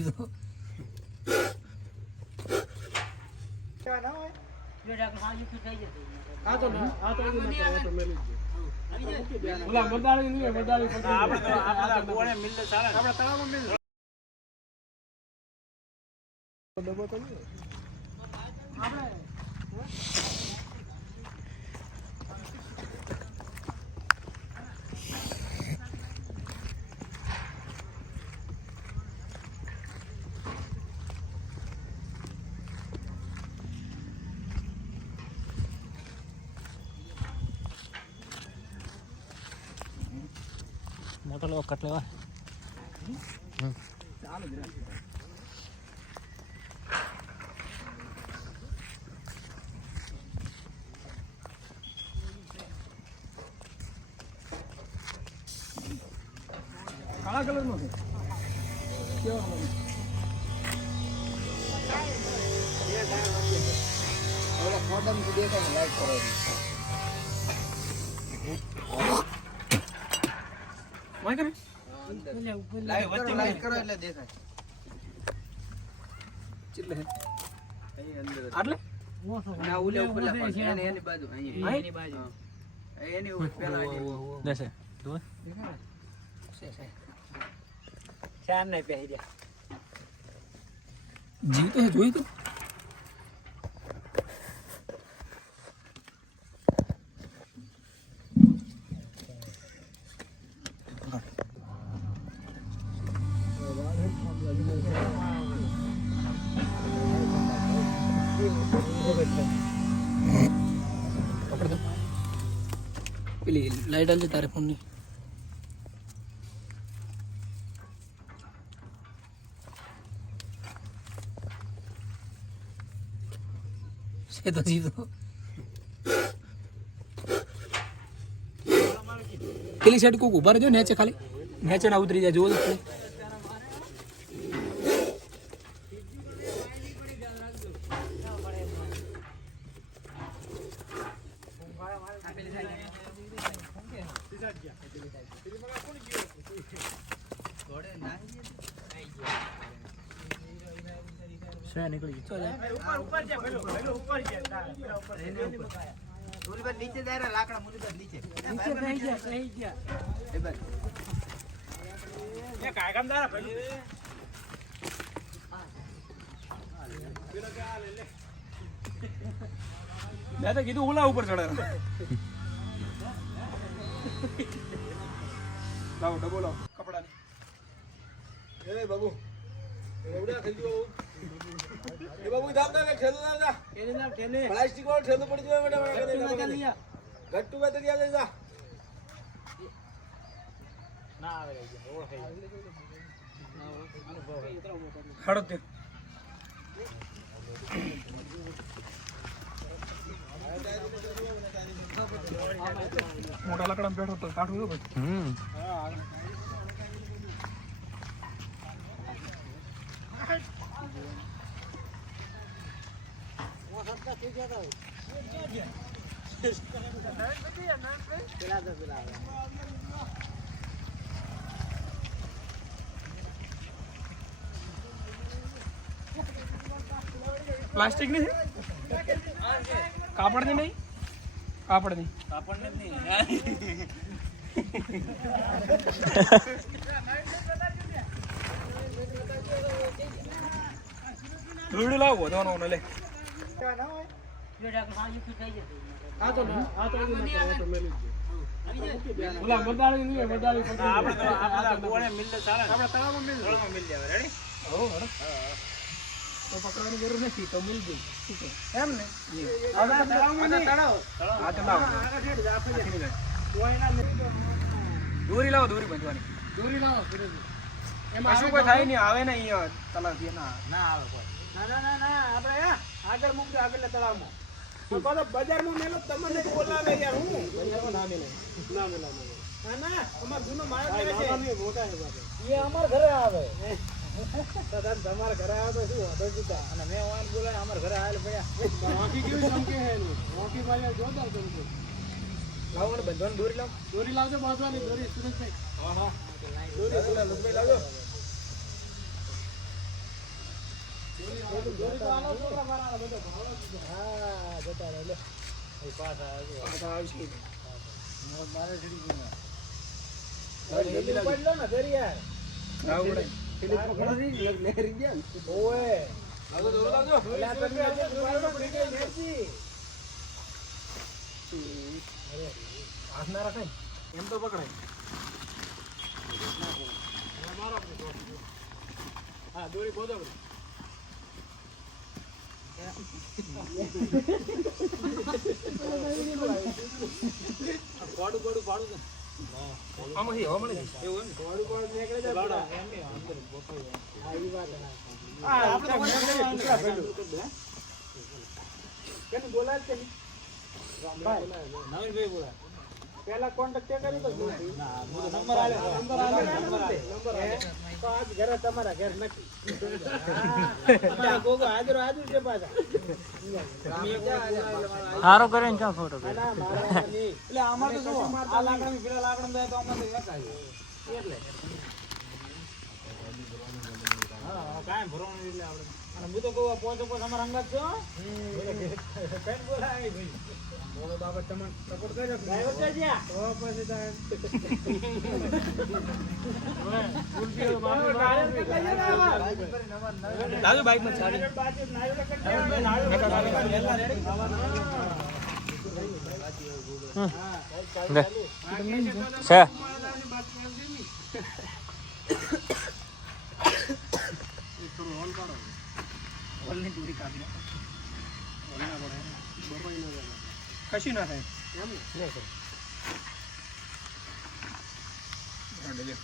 જીતો क्या ना है ये डॉक्टर साहब ये फिर गई है आ तो मेली ઓલા બદાળી નહીં બદાળી આપણે કોણે મિલ લે સારા આપણે તળાવમાં મિલ ડબો તો નહીં આપણે મોટો લેવા કટ લેવા ચાલ જ રાખી કાળા કલરનો છે કેવો ઓલા ફોટોમાં તો દેખાય ને લાઈટ કરેલી વાય કરે લાઈવ વચ્ચે લાઈટ કરો એટલે દેખાય કેટલે અહીં અંદર આટલે ના ઉલે ઉપર એની બાજુ એની બાજુ એની ઉપર પેલા દેસે દો છે चार नहीं पे ही જીવ તો જોઈ તો પેલી લાઈટ આલજે તારે ફોનની છે તો જીતો પેલી સાઈડ કોક ઉભા રહેજો નેચે ખાલી નેચે ના ઉતરી જાય જોવો તો ખાલી निकली ऊपर जा पहले ऊपर जा ऊपर दूरी पर नीचे जा रहा लाकड़ा मुझे पर नीचे सही गया ए बस ये काय काम दारा पहले मैं तो कीधु ओला ऊपर चढ़ा रहा लाओ डबो लाओ कपड़ा ए बाबू एवढा खाली એ બાબુ દાબતા કે ઠેલો દાબતા કેને ના ઠેલે પ્લાસ્ટિક વાળો ઠેલો પડી ગયો બેટા ગટ્ટુ મે તો ગયા જા ના આવે ઓળ થઈ ખડો દે મોટા લાકડા બેઠો તો કાઢું ભાઈ प्लास्टिक नहीं कापड़ नहीं कापड़ नहीं धूड़ी लाओ दोनों ले ये डॉक्टर साहब ये फिर गई है आ तो मेली ઓલા બદાળી નહીં બદાળી આપણે કોણે મિલ લે સારા આપણે તળાવમાં મિલ જાવે રેડી હો હો તો પકડવાની જરૂર નથી તો મિલ ગઈ ઠીક છે એમ ને હવે તળાવમાં નહીં તળાવ આ તો લાવો આગળ ઠેડ જા આપણે કોઈ ના દોરી લાવો દોરી બાંધવાની દોરી લાવો એમાં શું કોઈ થાય નહીં આવે ને અહીંયા તળાવ ના ना आवे कोई ના આપણે આગળ મૂકજો આગળ તળાવમાં તો બજારમાં મેલો તમને બોલાવે યાર હું બજારમાં ના મેલે ના અમાર જૂનો માણસ છે મોટા છે બાપા ये हमारे घर आवे દાદા તમારા ઘરે આવે તો શું હતો સીધા અને મેં વાન બોલાય અમાર ઘરે આવેલ પડ્યા વાકી કેવી ચમકે હે એનું વાકી ભાઈ જોરદાર ચમકે લાવો ને બંધવાની દોરી લાવો દોરી લાવજો બાંધવાની દોરી સુરેશભાઈ દોરી લુગડે લાવજો દોરી તો આનો છોકરા મારા બધો ભાવ હા જતા રહે લે એ પાછા આવશે મારે છડી ગયો જલ્દી લાગી. પડ લો ને ઘરે યાર રાવ પડે પેલી પકડાની લહેરી ગયા ને ઓએ લાગો દોરો લાગજો. ઓલા તમે આજે દુકાનમાં પડી ગઈ મેરજી હાથ ના રખાય એમ તો પકડાય હા દોરી બોદાવડી પાડું પાડું પાડું ને આમાં હી હવા મળે એવું એમ થોડું થોડું નીકળે છે બાડા. એમ નહીં, અંદર બફાઈ જાય. હા ઈ વાત ના હા આપણે ટુકડા ભેલું. કેને બોલાય કે નહીં? ભાઈ નવીનભાઈ બોલા પહેલા કોન્ટેક્ટ તે કર્યું તો જોઈ. હું તો નંબર આલ્યો નંબર તો આજ ઘરે તમારા ઘર નથી અમારા ગોગો હાજર છે પાછા સારો કરે ને ક્યાં ફોટો ના મારા નહીં એટલે આમાં તો જો આ લાકડાની પેલા લાકડા જાય તો આમાં વેચાય એટલે હા કાંઈ ભરવાનું એટલે આપણે અને હું તો કહું પોચો પોચ અમારા અંગત છો કઈ બોલાય ભાઈ બોલો બાબત તમને સપોર્ટ કર્યો ડ્રાઈવર છે જ્યાં તો પછી તારે ટાયર કેટલા છે ને આમાં? લાવજો બાઈક માં ચાલી નાયર બાજુ નાયર કેટલા? છે ઓલની દૂરી કાપી નાખો. ઓલ ના પડે બરોબર ના થાય કશું ના થાય એમ ને